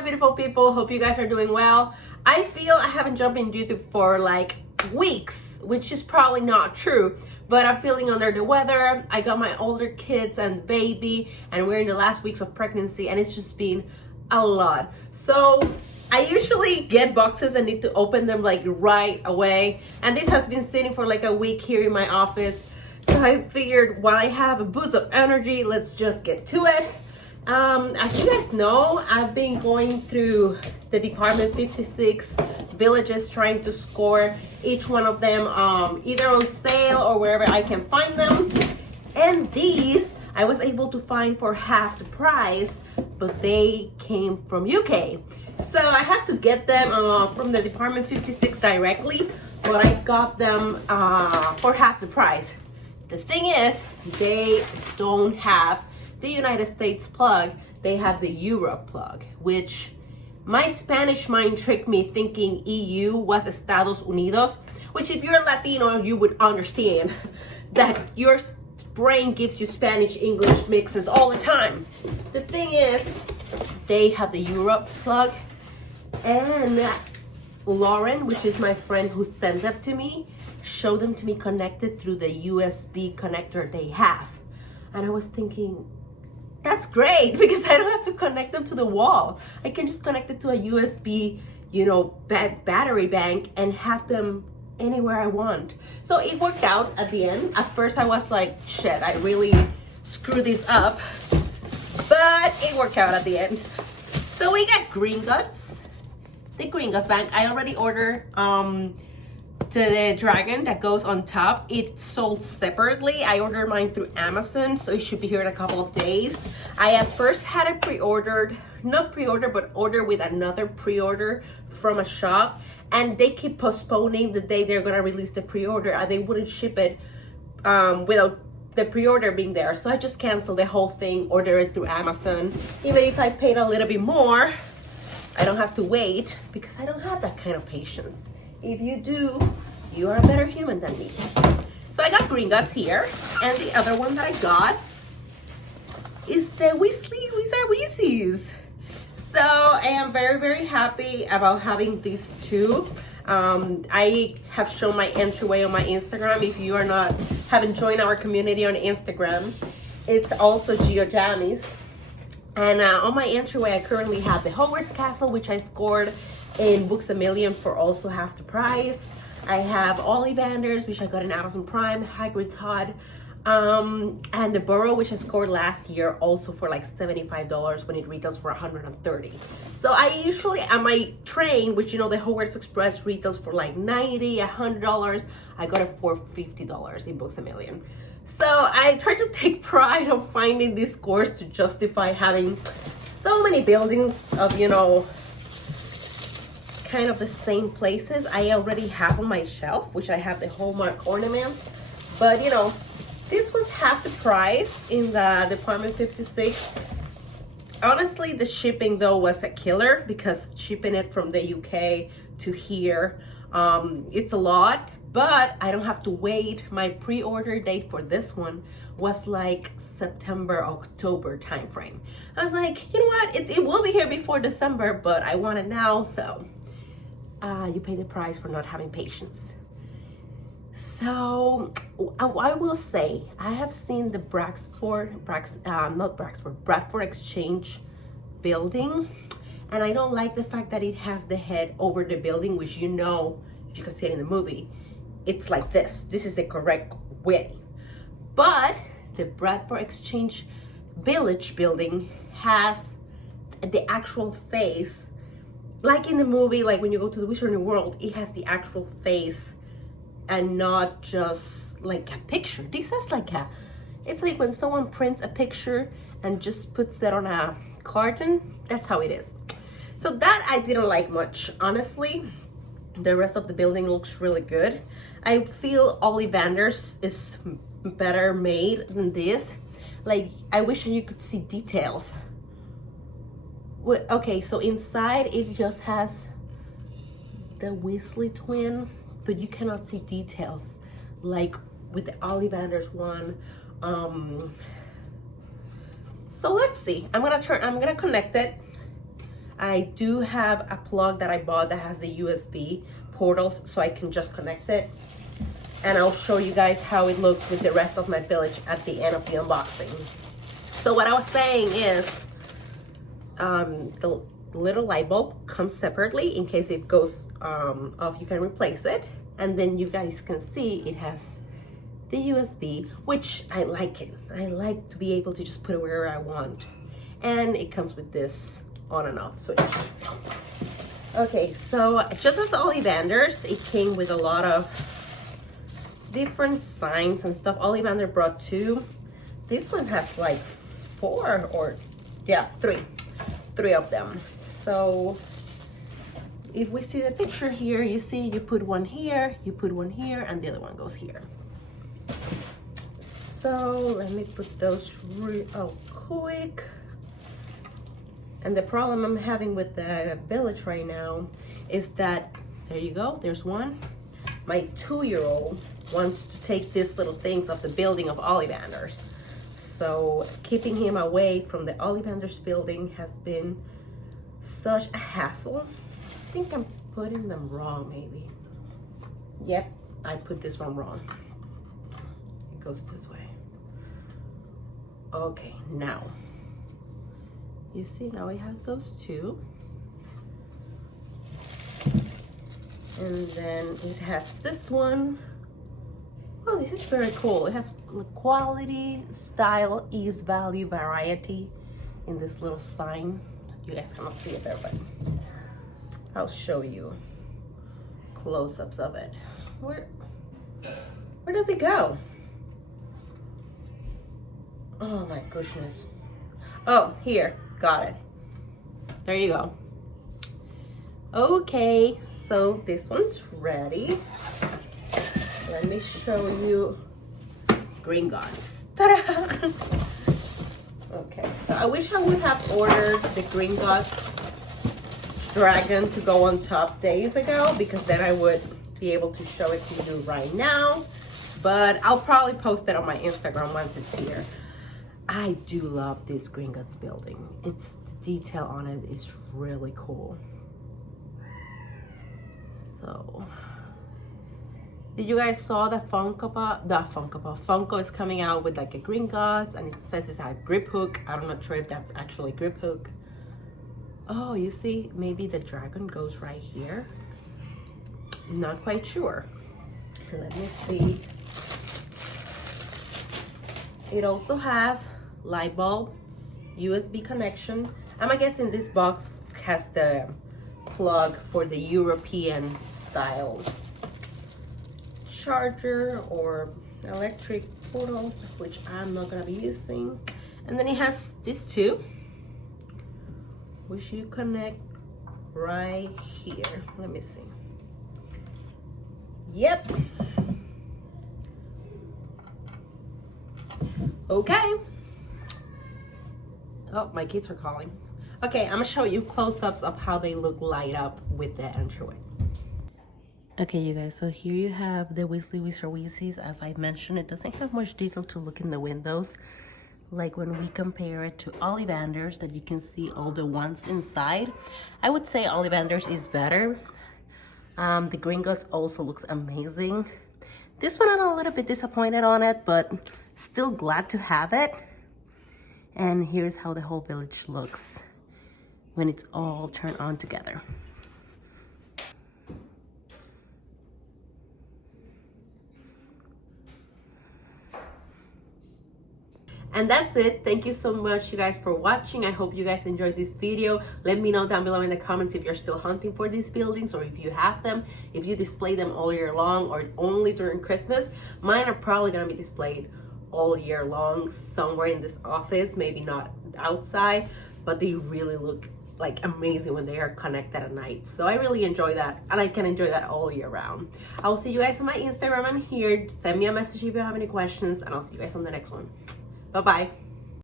my beautiful people, hope you guys are doing well. I feel I haven't jumped in YouTube for like weeks, which is probably not true, but I'm feeling under the weather. I got my older kids and baby, and we're in the last weeks of pregnancy, and it's just been a lot. So I usually get boxes and need to open them like right away, and this has been sitting for like a week here in my office. So I figured while I have a boost of energy, let's just get to it. As you guys know, I've been going through the Department 56 villages trying to score each one of them either on sale or wherever I can find them. And these I was able to find for half the price, but they came from UK. So I had to get them from the Department 56 directly, but I got them for half the price. The thing is, they don't have the United States plug, they have the Europe plug, which my Spanish mind tricked me thinking EU was Estados Unidos, which if you're Latino, you would understand that your brain gives you Spanish English mixes all the time. The thing is, they have the Europe plug, and Lauren, which is my friend who sent them to me, showed them to me connected through the USB connector they have. And I was thinking, that's great, because I don't have to connect them to the wall. I can just connect it to a USB, battery bank and have them anywhere I want. So it worked out at the end. At first I was like, shit, I really screwed this up, but it worked out at the end. So we got Gringotts, the Gringotts bank. I already ordered to the dragon that goes on top. It's sold separately. I ordered mine through Amazon, so it should be here in a couple of days. I at first had it pre-ordered, not pre-order, but order with another pre-order from a shop, and they keep postponing the day they're gonna release the pre-order, and they wouldn't ship it without the pre-order being there. So I just canceled the whole thing, order it through Amazon. Even if I paid a little bit more, I don't have to wait because I don't have that kind of patience. If you do, you are a better human than me. So I got Gringotts here, and the other one that I got is the Weasley Wizard Wheezes. So I am very, very happy about having these two. I have shown my entryway on my Instagram. If you haven't joined our community on Instagram, it's also GeoJammies. And on my entryway, I currently have the Hogwarts Castle, which I scored in Books A Million for also half the price. I have Ollivanders, which I got in Amazon Prime, Hagrid's Hut, and the Burrow, which I scored last year also for like $75 when it retails for $130. So I usually, on my train, which the Hogwarts Express retails for like $90, $100, I got it for $50 in Books A Million. So I try to take pride of finding these scores to justify having so many buildings of, kind of the same places I already have on my shelf, which I have the Hallmark ornaments. But this was half the price in the Department 56. Honestly, the shipping though was a killer, because shipping it from the UK to here, it's a lot, but I don't have to wait. My pre-order date for this one was like September, October timeframe. I was like, you know what, it will be here before December, but I want it now, so you pay the price for not having patience. So I will say, I have seen the Bradford Exchange building, and I don't like the fact that it has the head over the building, which if you can see it in the movie, it's like this. This is the correct way. But the Bradford Exchange Village building has the actual face, like in the movie, like when you go to the Wizarding World, it has the actual face and not just like a picture. This is like it's like when someone prints a picture and just puts it on a carton. That's how it is. So that I didn't like much, honestly. The rest of the building looks really good. I feel Ollivanders is better made than this. Like, I wish you could see details. Okay, so inside it just has the Weasley twin, but you cannot see details like with the Ollivanders one. So let's see. I'm gonna connect it. I do have a plug that I bought that has the USB portals, so I can just connect it. And I'll show you guys how it looks with the rest of my village at the end of the unboxing. So what I was saying is, the little light bulb comes separately. In case it goes off, you can replace it. And then you guys can see it has the USB, which I like it. I like to be able to just put it wherever I want. And it comes with this on and off switch. Okay, so just as Ollivanders, it came with a lot of different signs and stuff. Ollivander brought 2. This one has like 4 or, yeah, 3 of them. So if we see the picture here, you see you put one here, you put one here, and the other one goes here. So let me put those real quick. And the problem I'm having with the village right now is that, there you go, there's one. My 2-year-old wants to take these little things of the building of Ollivanders. So keeping him away from the Ollivanders building has been such a hassle. I think I'm putting them wrong, maybe. Yep, I put this one wrong. It goes this way. Okay, now. You see, now it has those 2. And then it has this one. Oh, this is very cool. It has quality, style, ease, value, variety in this little sign. You guys cannot see it there, but I'll show you close-ups of it. Where does it go? Oh my goodness. Oh, here, got it. There you go. Okay, so this one's ready. Let me show you Gringotts. Ta-da! Okay, so I wish I would have ordered the Gringotts dragon to go on top days ago, because then I would be able to show it to you right now. But I'll probably post it on my Instagram once it's here. I do love this Gringotts building. It's the detail on it is really cool. So, did you guys saw that Funko is coming out with like a Gringotts, and it says it's a grip hook. I'm not sure if that's actually a grip hook. Oh, you see, maybe the dragon goes right here. Not quite sure. Let me see. It also has light bulb, USB connection. I'm guessing this box has the plug for the European style charger or electric portal, which I'm not gonna be using. And then it has this too, which you connect right here. Let me see. Yep. Okay. Oh, my kids are calling. Okay, I'm gonna show you close-ups of how they look light up with the entryway. Okay, you guys, so here you have the Weasley Wizard Wheezes. As I mentioned, it doesn't have much detail to look in the windows. Like when we compare it to Ollivanders, that you can see all the ones inside. I would say Ollivanders is better. The Gringotts also looks amazing. This one I'm a little bit disappointed on it, but still glad to have it. And here's how the whole village looks when it's all turned on together. And that's it. Thank you so much, you guys, for watching. I hope you guys enjoyed this video. Let me know down below in the comments if you're still hunting for these buildings, or if you have them, if you display them all year long or only during Christmas. Mine are probably gonna be displayed all year long somewhere in this office, maybe not outside, but they really look like amazing when they are connected at night. So I really enjoy that, and I can enjoy that all year round. I'll see you guys on my Instagram and here. Send me a message if you have any questions, and I'll see you guys on the next one. Bye-bye.